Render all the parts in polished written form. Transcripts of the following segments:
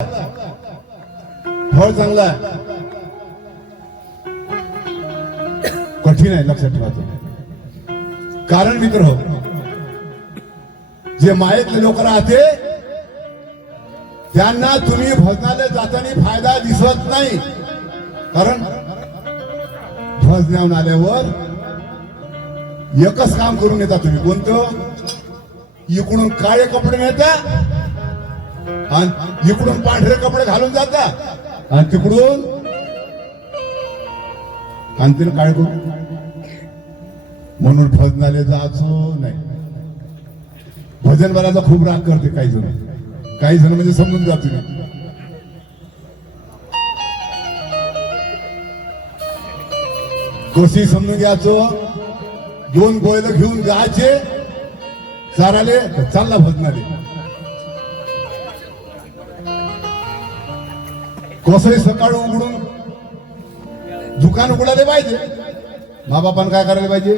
फळ चांगला आहे, कठीण आहे लक्षात ठेवायचं. कारण मित्र हो, जे मायेतले लोक राहते त्यांना तुम्ही भजनाला जाताना फायदा दिसत नाही. कारण भजनावर आल्यावर एकच काम करून येता तुम्ही, कोणतं? इकडून काळे कपडे नेता आणि इकडून पांढरे कपडे घालून जाता आणि तिकडून आणखीन काय करू. म्हणून भजनाले जायचो नाही. भजन बराचा खूप राग करते काही जण म्हणजे समजून जाते ना. कशी समजून घ्यायचो, दोन बैल घेऊन जायचे चाराले, चालला भजनाले. कसंही सकाळ उघडून दुकान उघडायला पाहिजे. माबापान काय करायला पाहिजे?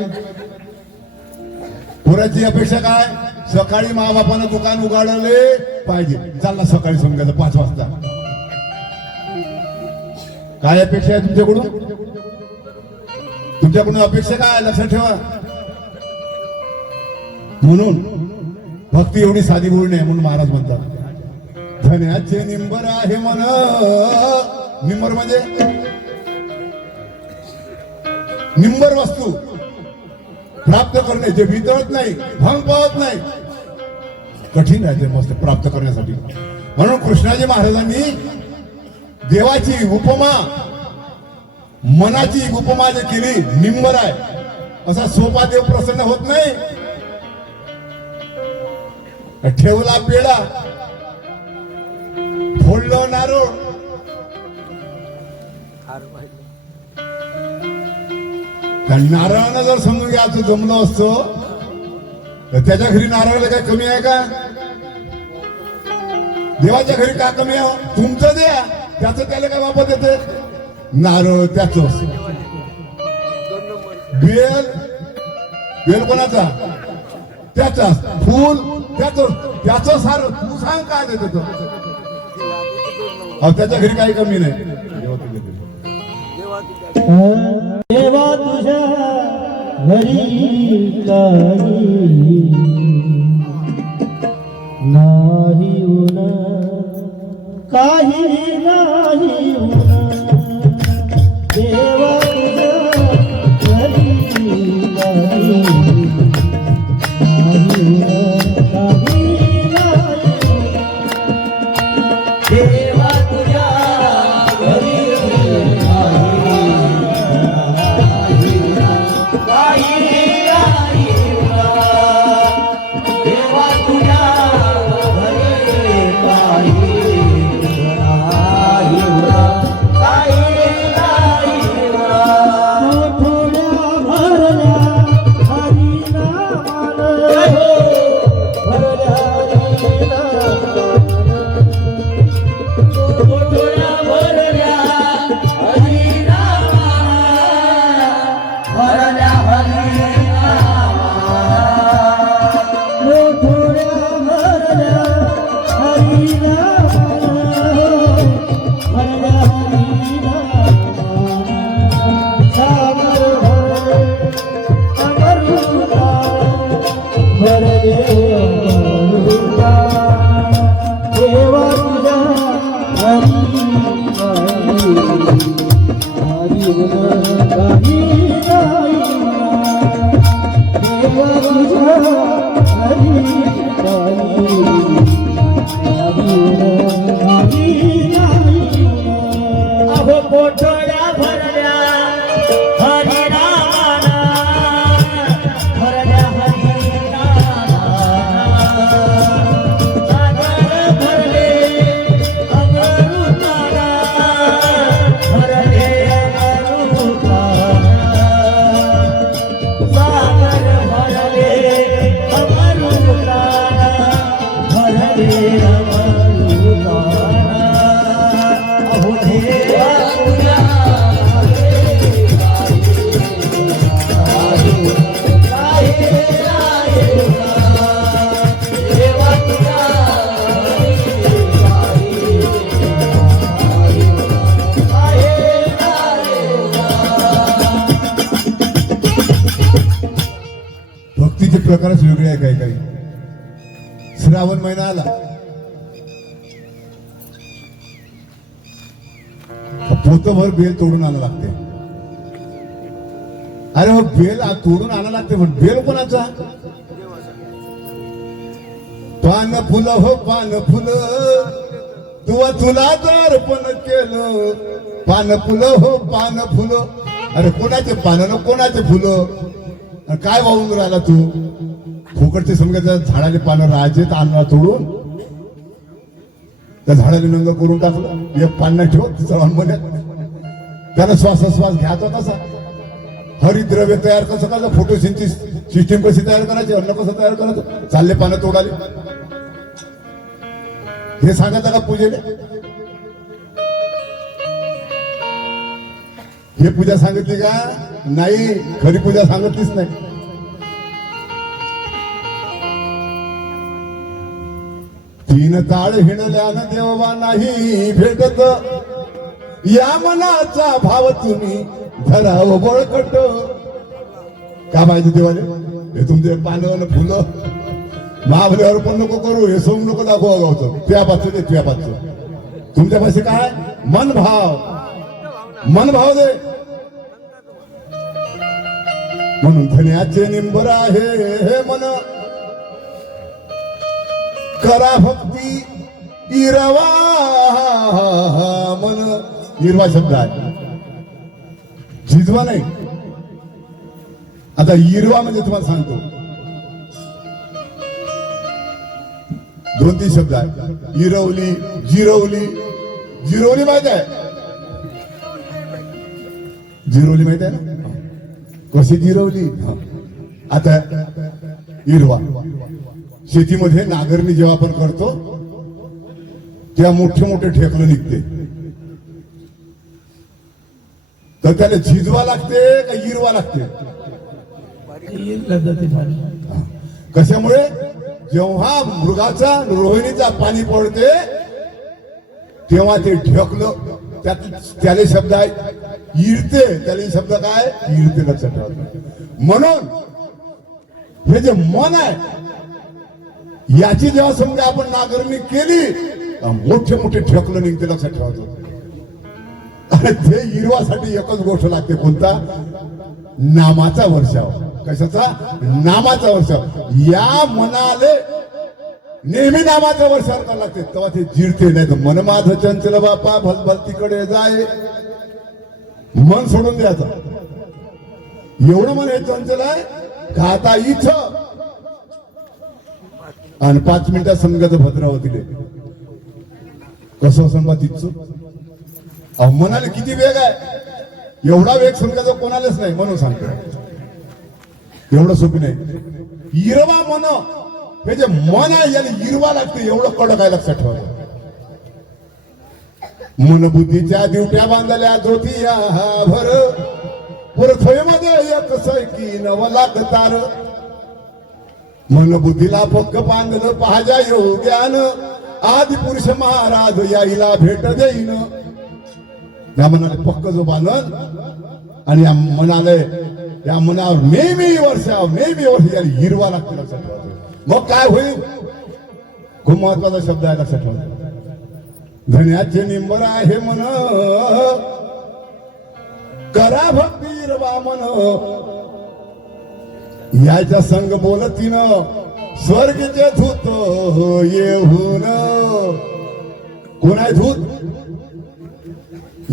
पोराची अपेक्षा काय? सकाळी माबापानं दुकान उघडले पाहिजे. चालला सकाळी समजायचं 5 वाजता. काय अपेक्षा आहे तुमच्याकडून? तुमच्याकडून अपेक्षा काय लक्षात ठेवा. म्हणून भक्ती एवढी साधी बोलणी आहे. म्हणून महाराज म्हणतात धन्याचे निंबर आहे मन. निंबर म्हणजे निंबर वस्तू प्राप्त करणे, जे वितळत नाही, भंग पावत नाही, कठीण आहे ते मस्त प्राप्त करण्यासाठी. म्हणून कृष्णाजी महाराजांनी देवाची उपमा, मनाची उपमा जे केली निंबर आहे. असा सोपा देव प्रसन्न होत नाही. ठेवला पेढा, फोडलं नारळ, त्या नारळानं जर समजून घ्यायचं जमलं असतं तर त्याच्या घरी नारळाला काय कमी आहे का? देवाच्या घरी का कमी आहे? तुमचं द्या, त्याचं त्याला काय वापस येते? नारळ त्याच, बेल बेल कोणाचा? त्याचा, फूल त्याचं सार तू सांग काय देत. त्याच्या घरी काही कमी नाही. देवा तुझ्या घरी नाही ऊन, काही नाही ऊन. देवा तुझ्या घरी नाही ऊन, काही नाही. देवा तुझ्या घरी प्रकारच वेगळे आहे काही काही. श्रावण महिना आला, पोतभर बेल तोडून आणायला लागते. अरे मग बेल तोडून आणायला लागते, पण बेल कोणाचा? पान फुलं हो पान फुलं, तुला अर्पण केलं. पान फुलं हो पान फुलं, अरे कोणाचे पानं कोणाचे फुलं? काय वाहून राहिला तू? फुकटचे समजा झाडाचे पानं राहायचे आणला तोडून, त्या झाडाने नंग करून टाकलं. एक पान नाही ठेवत चव्हाण महिन्यात. त्याला श्वासोश्वास घ्यायचा कसा? हरिद्रव्य तयार कसं करायचं? फोटोसिंथेसिस सिस्टीम कशी तयार करायची? अन्न कसं तयार करायचं? चालले पानं तोडाले, हे सांगायचं का पूजेने? हे पूजा सांगितली का? नाही, खरी पूजा सांगितलीच नाही. तीन ताळ हिणल्यानं देवा नाही भेटत, या मनाचा भाव तुम्ही धराव बळकट. का पाहिजे देवाने? हे तुमचे पानं फुलं महाबलीवर पण नको करू, हे सोंग नको दाखवा गावचं. त्या पाचचं दे, त्या पाचचं. तुमच्यापाशी काय? मन भाव, मन भाव दे. म्हणून धन्याचे निंबर आहे हे मन, करा भक्ती इरवा मन. इरवा शब्द आहे, झिजवा नाही. आता इरवा म्हणजे तुम्हाला सांगतो, 2-3 शब्द आहे. इरवली, जिरवली. जिरवली माहित आहे? जिरवली माहित आहे ना? कशी जिरवली? आता इरवा. शेतीमध्ये नांगरणी जेव्हा आपण करतो तेव्हा मोठे मोठे ठेकलं निघते, तर त्याला झिजवा लागते का इरवा लागते? कशामुळे? जेव्हा मृगाचा रोहिणीचा पाणी पडते तेव्हा ते ढकलं, त्याले शब्द आहे इरते. त्याले शब्द काय? इरते. लक्षात ठेवा. म्हणून हे जे मन आहे, याची जेव्हा समजा आपण नांगरणी केली, मोठे मोठे ढकलं निघते. लक्षात ठेवायचं. आणि ते इरवासाठी एकच गोष्ट लागते, कोणता? नामाचा वर्षाव. कशाचा? नामाचा वर्षाव. या मनाले नेहमी नामाचा वर्षाव करायला लागते, तेव्हा ते जिरते. नाही तर मन माझं चंचल बापा भलभलतीकडे जाय, मन सोडून द्यायचं. एवढं मन हे चंचल आहे का? आता इथं आणि 5 मिनिटात समजायचं भद्रावतीले कसं असं बा तिथचं. मनाला किती वेग आहे? एवढा वेग समजायचं कोणालाच नाही, म्हणून सांगतो. एवढं सोपी नाही. इरवा मन, हे जे मन आहे याला इरवा लागते. एवढं कडक आहे, लक्षात ठेवा. मन बुद्धीच्या दिवट्या बांधल्या ज्योतिया भर, पुरथोयमध्ये एक सैकी 9 लाख तार. मन बुद्धीला पक्क बांधलं पाहजा योग्यान, आदि पुरुष महाराज याईला भेट देईन. या मनाला पक्क जो बांधल आणि या मनाला, या मनावर नेहमी वर्षाव याला हिरवा लागतो. लक्षात ठेवायचं. मग काय होईल? खूप महत्वाचा शब्द आहे, लक्षात ठेवायचा. धन्याचे निंबर आहे मन, करा भक्ती इरवा मन. याच्या संग बोलतीन स्वर्गचे धूत येऊन. कोण आहे धूत?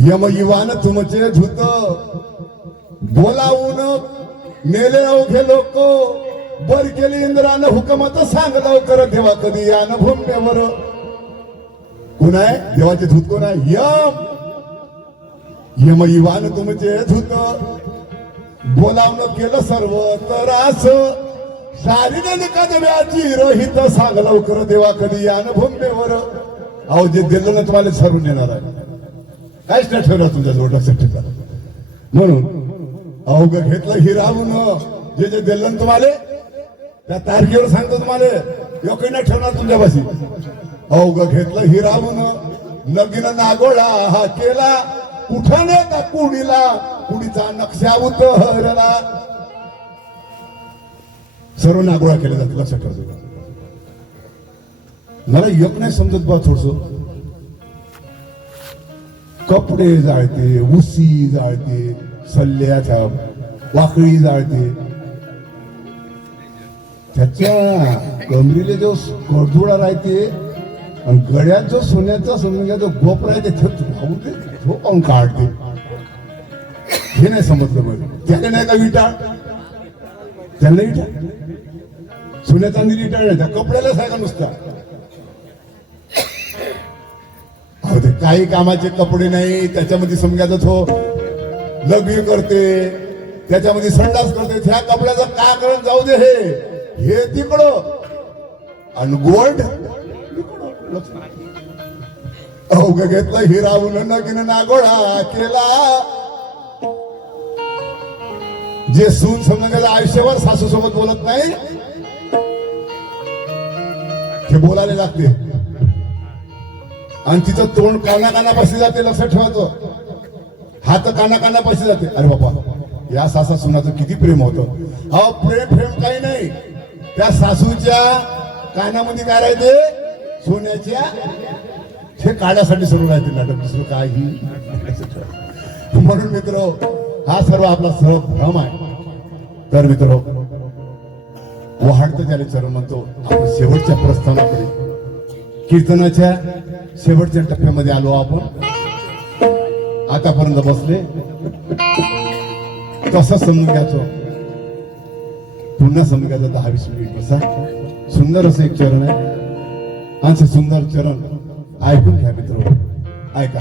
यम युवान तुमचे धूत. बोलावून नेले अवघे लोक, बर केली इंद्रानं हुकमत सांग लवकर देवा कधी यान भूम्यवर. कोण आहे? देवाचे धूत कोण आहे? यम युवान तुमचे धूत. बोलावणं केलं सर्व तर असं, शारीरिक कदव्याची रोहित सांग लवकर देवा कधी यान भूम्यवर. अहो जे दिलं ना तुम्हाला सरून येणार आहे, काहीच नाही ठेवलं तुमच्या जोडासाठी. म्हणून अवघ घेतलं हिरावून, जे दिलं ना तुम्हाला त्या तारखेवर सांगतो तुम्हाला, योग्य नाही ठेवणार तुमच्यापाशी. अवघ घेतलं हिरावून, नगीन नागोळा हा केला, कुठं का कुडीला, कुडीचा नक्षा उतरला. सर्व नागोळा केला जातो, लक्षात ठेवा. मला एक नाही समजत बा थोडस, कपडे जाळते, उसी जाळते, सल्ल्याच्या वाकळी जाळते, त्याच्या कमरीले जो कडजुळा राहते आणि गळ्यात जो सोन्याचा जो गोप राहते तो पाहून काढते. हे नाही समजलं मला. त्याने नाही का विटा, त्यांना विटा सोन्या चांदी विटा नाही, त्या कपड्यालाच आहे का नुसता. अहो ते काही कामाचे कपडे नाही, त्याच्यामध्ये समजायचं तो लग्न करते, त्याच्यामध्ये संडास करते, त्या कपड्याचं काय करत जाऊ दे. हे तिकडं आणि गोल्ड अवघ घेतलं हिरावून नगीन नागोळा केला. जे सून समजायचं आयुष्यावर सासू सोबत बोलत नाही ते बोलायला लागते आणि तिचं तोंड कानापाशी जाते, लक्षात ठेवायचं. हात कानापाशी जाते. अरे बाबा या सासा सुनाचं किती प्रेम होतं. अहो प्रेम काही नाही, त्या सासूच्या कानामध्ये काय राहते, सोन्याच्या हे काढण्यासाठी सुरू राहते नाटक, दुसरं काही. म्हणून मित्र हा सर्व आपला सर्व भ्रम आहे. तर मित्र वाढतं त्याला चरण म्हणतो. आपण शेवटच्या प्रस्थानाकडे कीर्तनाच्या शेवटच्या टप्प्यामध्ये आलो आपण. आतापर्यंत बसले तसं समजून घ्यायचो, पुन्हा समजून घ्यायचं 10-20 मिनिट बसा. सुंदर असं एक चरण आहे, आणि सुंदर चरण ऐकून घ्या मित्र, ऐका.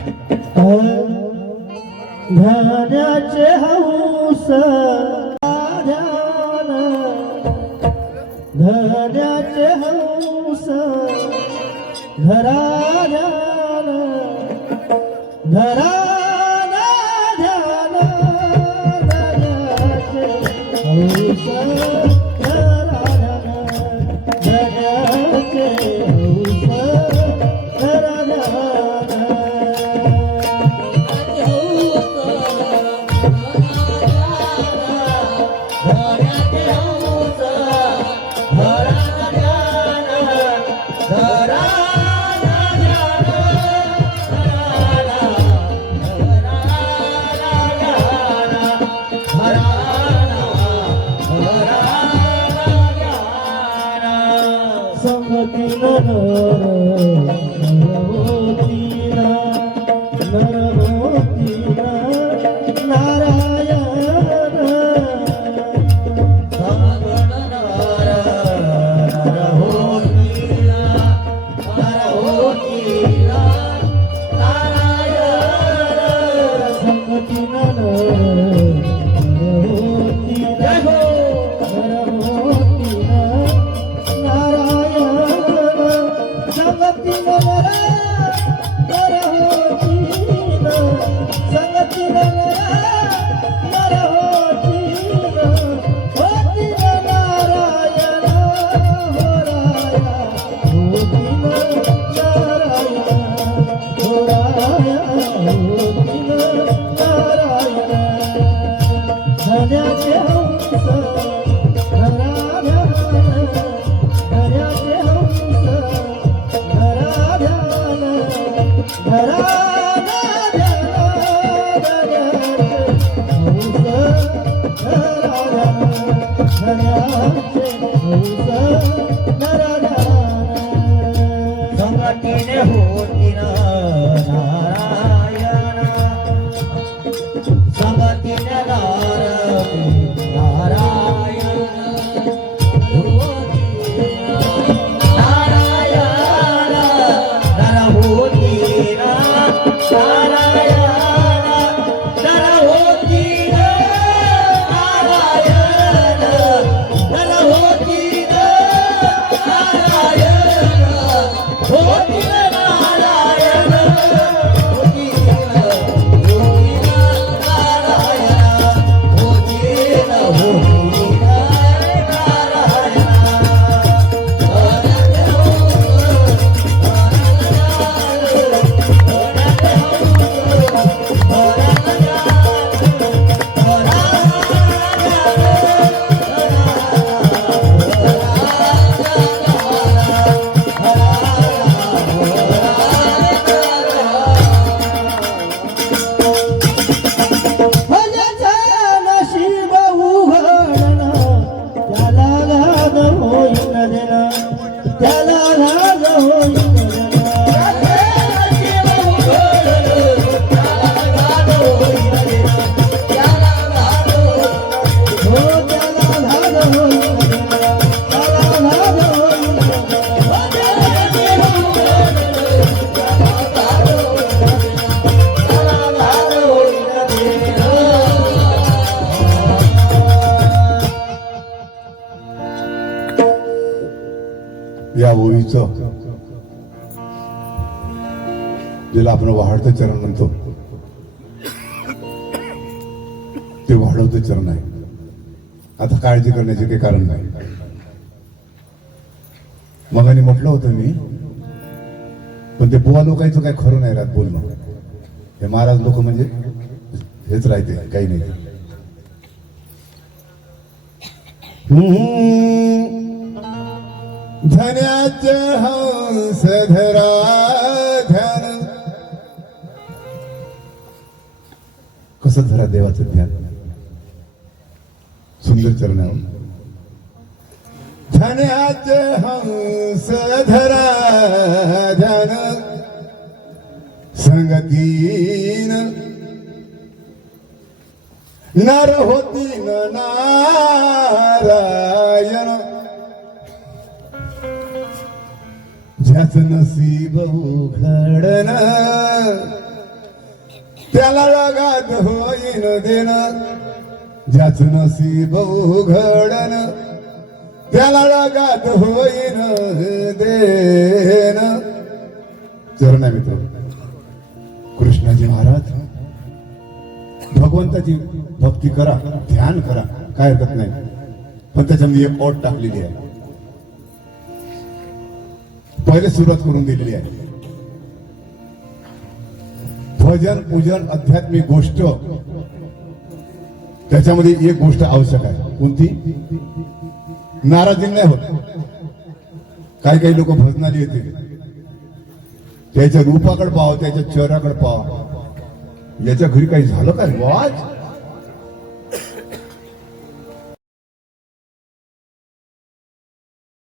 धन्याचे हौस ध्यान, धन्याचे हौस धरा ध्यान, धरा ध्यान, धन्याचे हौस धरा ध्यान, धन्याचे हौस धरा ध्यान. संगतीने होती नारायण, संगतीने नारायण, नारायण नर होती नारायण, नर होती नारायण, नर होती नारायण. ज्याला आपण वाढतं चरण म्हणतो ते वाढवतं चरण आहे. आता काळजी करण्याचे काही कारण नाही. मगाने म्हटलं होतं मी, पण ते बुवा लोकांचं काय खरं नाही राहत बोलणं. हे महाराज लोक म्हणजे हेच राहते, काही नाही. धन्याचे हंस धरा ध्यान. कसं धरा देवाचं ध्यान. सुंदर चरणावर धन्याचे हंस धरा ध्यान. संगतीन नर होतीन नारायण. ज्याच नसीब उघडन त्याला लगात होईन देण. ज्याच नसीब उघडन त्याला लगात होईन देण. चरण आहे मित्र. कृष्णाजी महाराज भगवंताची भक्ती करा, ध्यान करा, काय हरकत नाही, पण त्याच्यामध्ये एक ओट टाकलेली आहे. पहिले सुरुवात करून दिलेली आहे. भजन पूजन आध्यात्मिक गोष्ट, त्याच्यामध्ये एक गोष्ट आवश्यक आहे. कोणती? नाराजी नाही होत. काही काही लोक भजनाला येते, त्याच्या रूपाकडे पाहावं, त्याच्या चेहऱ्याकडे पाहावं. याच्या घरी काही झालं काय वाज